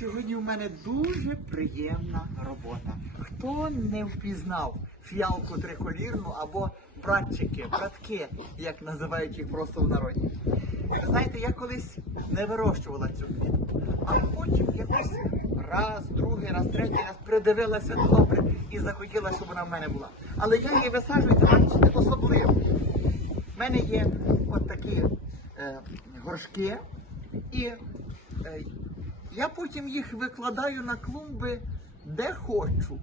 Сьогодні у мене дуже приємна робота. Хто не впізнав фіалку триколірну або братчики, братки, як називають їх просто в народі. Знаєте, я колись не вирощувала цю квітку, а потім якось раз, другий, раз, третій раз придивилася добре і захотіла, щоб вона в мене була. Але я її висаджую, бачите, особливо. У мене є от такі е, горшки, і е, я потім їх викладаю на клумби, де хочу.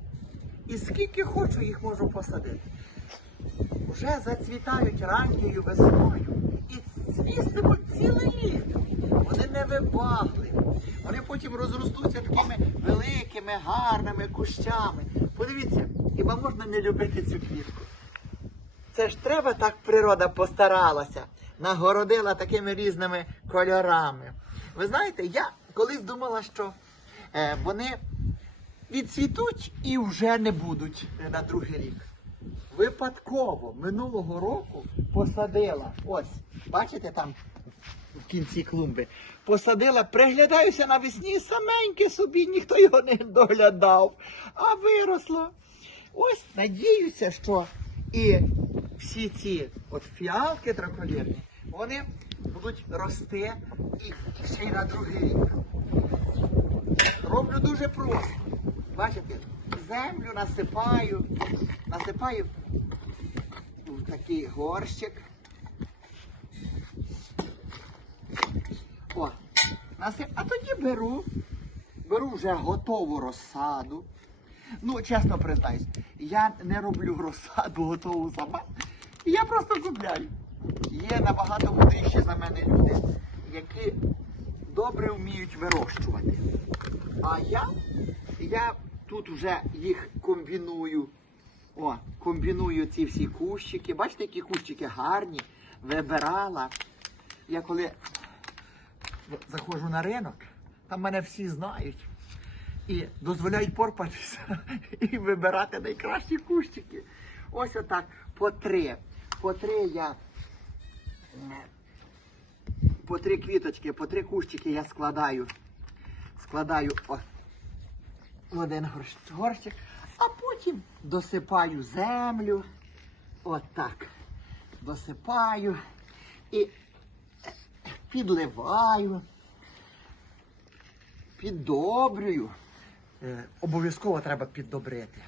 І скільки хочу, їх можу посадити. Вже зацвітають ранньою весною і цвістимуть ціле літо. Вони не вибагли. Вони потім розростуться такими великими, гарними кущами. Подивіться, хіба можна не любити цю квітку? Це ж треба так природа постаралася, нагородила такими різними кольорами. Ви знаєте, я колись думала, що е, вони відцвітуть і вже не будуть на другий рік. Випадково минулого року посадила, ось, бачите там в кінці клумби, посадила, приглядаюся навесні, саменьке собі, ніхто його не доглядав, а виросло. Ось надіюся, що і всі ці от фіалки драколірні, вони будуть рости і, і ще й на другий рік. Роблю дуже просто. Бачите, землю насипаю, насипаю в такий горщик. О, насип... А тоді беру, беру вже готову розсаду. Ну, чесно признаюсь, я не роблю розсаду готову сама. Я просто купляю. Є набагато мудріші за мене люди, які добре вміють вирощувати. А я, я тут вже їх комбіную. О, комбіную ці всі кущики. Бачите, які кущики гарні. Вибирала. Я коли заходжу на ринок, там мене всі знають. І дозволяють порпатися і вибирати найкращі кущики. Ось отак по три. По три я. По три квіточки, по три кущики я складаю. Складаю о, в один горщ- горщик, а потім досипаю землю. Отак. Досипаю і е, підливаю піддобрюю. Е, обов'язково треба піддобрити.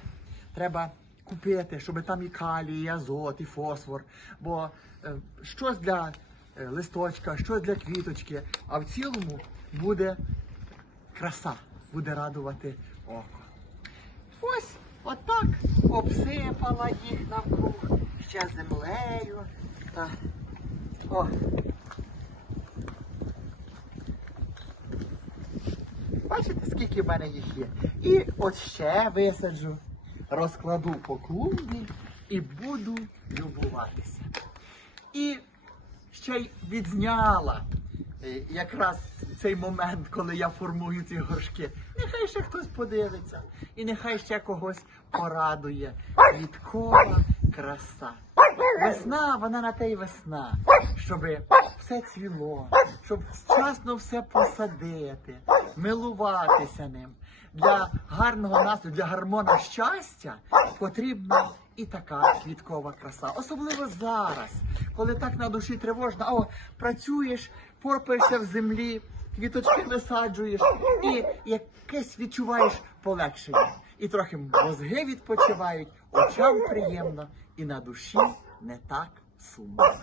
Треба купити, щоб там і калій, і азот, і фосфор. Бо е, щось для е, листочка, щось для квіточки, а в цілому буде краса, буде радувати око. Ось отак обсипала їх навкруг ще землею. Та, о, Бачите, скільки в мене їх є. І от ще висаджу, розкладу по клумбі і буду любуватися. І ще й відзняла е, якраз цей момент, коли я формую ці горшки. Нехай ще хтось подивиться, і нехай ще когось порадує. Квіткова краса. Весна, вона на те й весна, щоб все цвіло, щоб вчасно все посадити, милуватися ним. Для гарного настрою, для гармона щастя потрібна і така квіткова краса. Особливо зараз, коли так на душі тривожно, а о, працюєш, порпаєшся в землі, квіточки висаджуєш і якесь відчуваєш полегшення. І трохи мозги відпочивають, очам приємно, і на душі не так сумно.